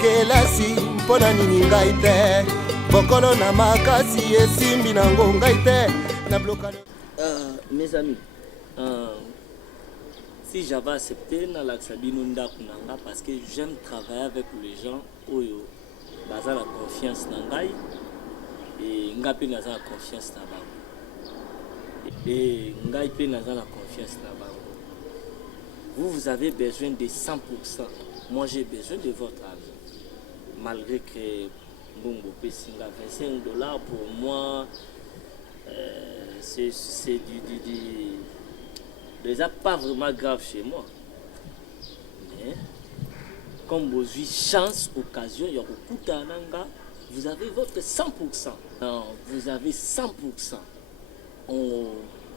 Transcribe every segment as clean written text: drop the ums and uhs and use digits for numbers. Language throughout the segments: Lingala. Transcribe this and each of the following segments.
dekelasi mpona nini ngai te bokolo na makasi esimbi nango ngai te na bloka. Mes amis, si j'avais accepté na laksabino ndaku nanga parce que j'aime travailler avec les gens oyo baza la confiance na ngai et ngai pe naza la confiance na bango et ngai pe naza la confiance na bango. Vous avez besoin de 100%. Moi j'ai besoin de votre argent. Malgré que Bongo Pessinga $25 pour moi c'est déjà pas vraiment grave chez moi. Mais comme vous avez chance, occasion, vous avez votre 100%. Non, vous avez 100%.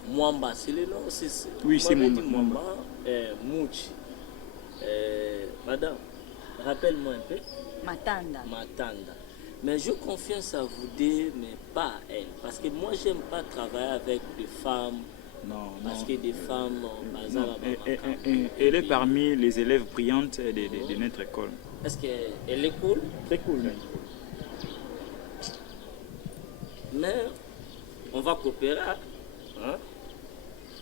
Mwamba, c'est le nom. Oui, c'est Mwamba. Mouchi. Madame, rappelle-moi un peu. Matanda. Mais je confiance à vous deux, mais pas à elle. Parce que moi, j'aime pas travailler avec des femmes. Non. Parce que des femmes... Elle est parmi les élèves brillantes de notre école. Est-ce qu'elle est cool? Très cool. Mais on va coopérer. Hein?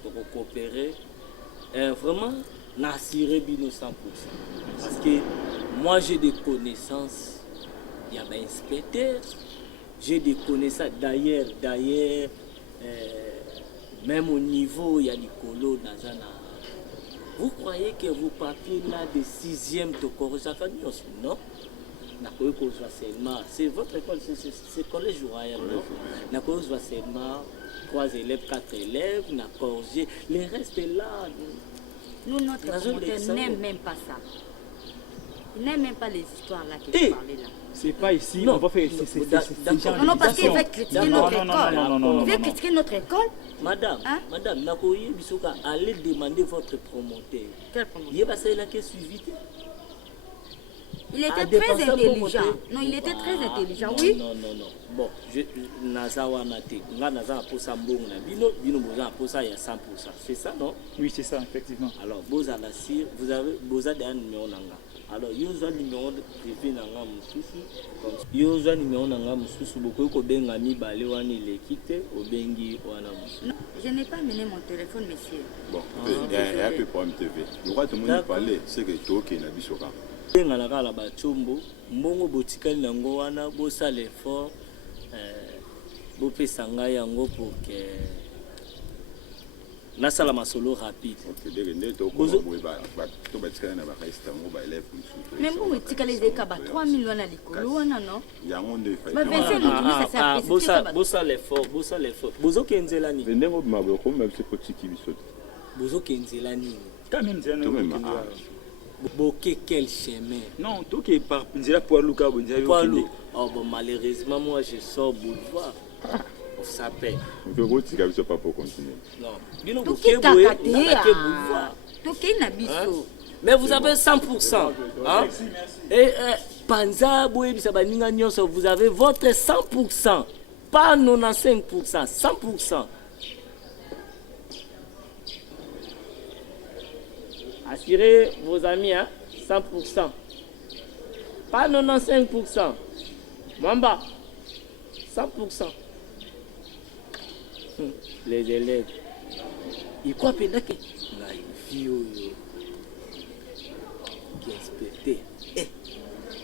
Donc on coopérer. Vraiment, n'assurer Bino 100%. Parce que moi, j'ai des connaissances. Il y a un inspecteur. J'ai des connaissances. D'ailleurs, même au niveau, il y a des colos dans un. Vous croyez que vos papiers là de 6e de corrigation, non? C'est votre école, c'est collège royal, non? D'accord, seulement 3 élèves, 4 élèves, d'accord. Les restes là. Nous, notre promoteur n'aime même pas ça. Il n'aime même pas les histoires là que vous parlez là. C'est pas ici, non. On va faire Non, parce qu'il veut critiquer notre école. Il veut critiquer notre école. Madame, Nakoye Bisoka, allez demander votre promoteur. Quel promoteur? Il va c'est là qui est suivi. Il était très intelligent. Non, il était très intelligent, oui. Non. Bon, Nazawa Nate, Nazawa Posa Mbonga, Bino Boza Posa, il y a 100%. C'est ça, non? Oui, c'est ça, effectivement. Alors, Boza Nassir, vous avez Boza de numéro Nanga. Alors, Yoza numéro de privé Nanga Moussoussou. Yoza numéro Nanga Moussoussou, beaucoup de Benga Mibale, Wani l'équité, au Bengi, Wana Moussoussou. Je n'ai pas amené mon téléphone, monsieur. Bon, il y a un peu pour me TV. Je crois que tout le monde parlait, c'est que tout est Nabisoka. Benga la Bachombo, Mbongo Botikal Nango Wana, Bosa l'effort, Bopé Sanga Yango pour que. Nasala masolo rapide. Même vous mettez les cas 3 millions à l'école, non? Bosa l'effort. Bozo Kenzelani. Bozo Kenzelani. Quand même, Boké quel chemin? Non, tout qui est par Nzela Poilouka, Poilou. Oh bon, malheureusement, moi je sors boulevard. On s'appelle. On peut pas pour continuer. Non. Bino Boké boulevard. Mais vous avez 100%. Hein? Et Panza, vous avez votre 100%. Pas 95%, 100%. Assurez vos amis, hein? 100%. Pas 95%. Mwamba, 100%. Les élèves. Ils croient que c'est une fille qui est inspectée.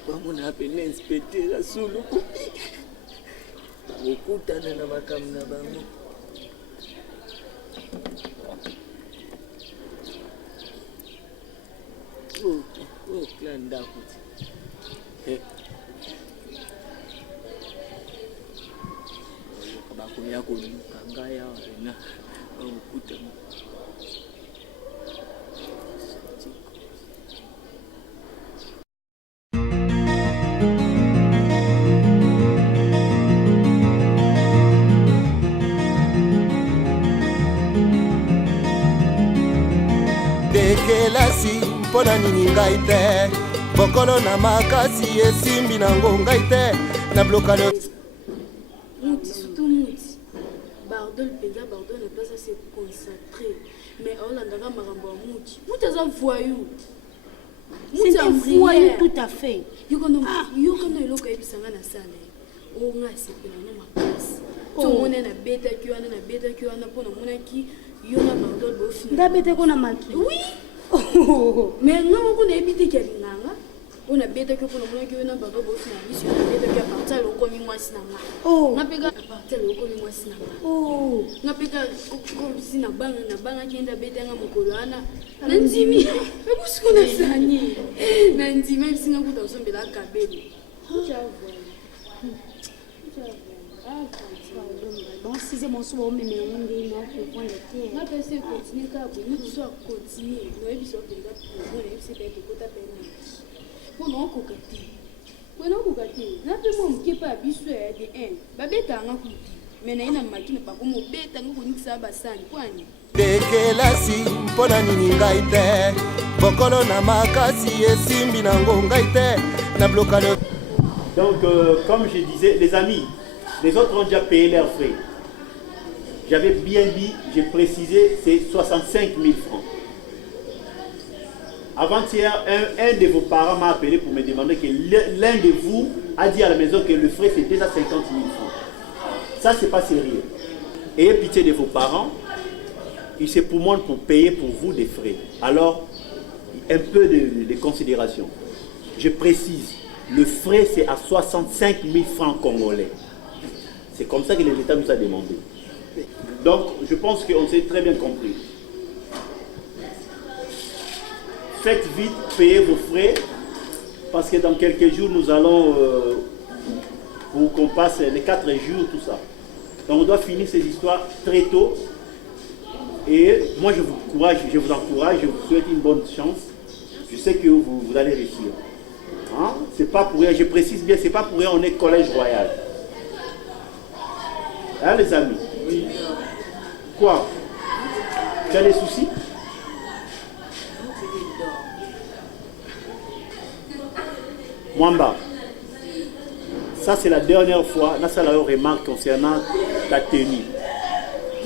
Comment on appelle inspectée là sous le coup? Beaucoup de gens. Oh, clan d'Akuti. dekelasi mpona nini ngai te bokolo na makasi esimbi nango ngai te na blokale. Mouti, surtout Mouti. Bardol, Péga, Bardol n'est pas assez concentré. Mais on a un marambo à Mouti. Mouti est un voyou. Muti en foyer prière. tout à fait. Yokono eloko ebisanga na sale. O nga sepela na makasi. To mona na beta ki wana pona mona ki yona bardol bo fina. Ndabete ko na maki. Oui. Mais nga ko na ebite ki nganga. On a beta ki pona mona ki yona bardol bo fina. Isi na beta ki aparta lo komi mwasi na nga. Oh. Nga peka aparta lo komi mwasi na nga. Oh. Nga peka ko sina banga ki enda beta nga mokolo ana. Nandimi. Ebusuko na sani. Nandimi bisinga kuta usombela kabeli. Bon, si c'est mon soir, mais on est là pour prendre la terre. Nga pese continue ka bo ni so continue. No ebiso penga pour no ebise pe ko ta pena. Pour no ko kati. Pour no ko kati. Na pe mo mke pa biso de 1. Ba beta nga kuti. Mena ina makine pa ko mo beta ngo ni sa basani kwani. dekelasi mpo na nini ngai te bokolo na makasi esimbi nango ngai te na bloka le. Donc, comme je disais, les amis, les autres ont déjà payé leurs frais. J'avais bien dit, j'ai précisé, c'est 65 000 francs. Avant-hier, un de vos parents m'a appelé pour me demander que l'un de vous a dit à la maison que le frais c'est déjà 50 000 francs. Ça, c'est pas sérieux. Ayez pitié de vos parents. Ils se poumonent pour payer pour vous des frais. Alors, un peu de considération. Je précise, le frais c'est à 65 000 francs congolais. C'est comme ça que l'État nous a demandé. Donc, je pense qu'on s'est très bien compris. Faites vite, payez vos frais, parce que dans quelques jours, nous allons, pour qu'on passe les 4 jours, tout ça. Donc, on doit finir ces histoires très tôt. Et moi, je vous encourage, je vous souhaite une bonne chance. Je sais que vous allez réussir. Hein? C'est pas pour rien, je précise bien, c'est pas pour rien, on est collège royal. Hein, les amis? Oui. Quoi? Tu as des soucis? Mwamba, ça c'est la dernière fois, là ça la remarque concernant ta tenue.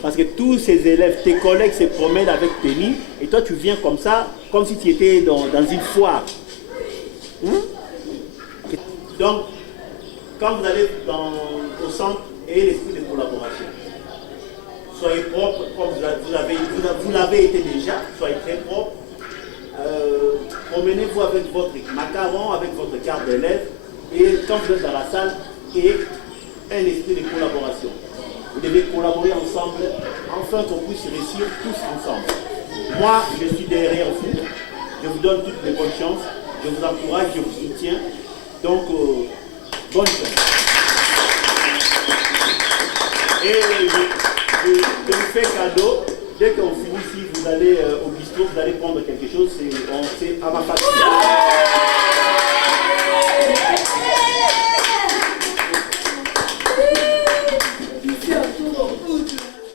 Parce que tous ces élèves, tes collègues se promènent avec tenue et toi tu viens comme ça, comme si tu étais dans une foire. Donc, quand vous allez au centre, ayez l'esprit de collaboration. Soyez propre, comme vous l'avez été déjà, soyez très propre. Promenez-vous avec votre macaron, avec votre carte d'élève, et quand vous êtes dans la salle, ayez un esprit de collaboration. Vous devez collaborer ensemble, afin qu'on puisse réussir tous ensemble. Moi, je suis derrière vous, je vous donne toutes les bonnes chances, je vous encourage, je vous soutiens. Donc, bonne chance. Et je vous fais cadeau. Dès qu'on finit ici, vous allez au bistrot, vous allez prendre quelque chose, c'est à ma facture.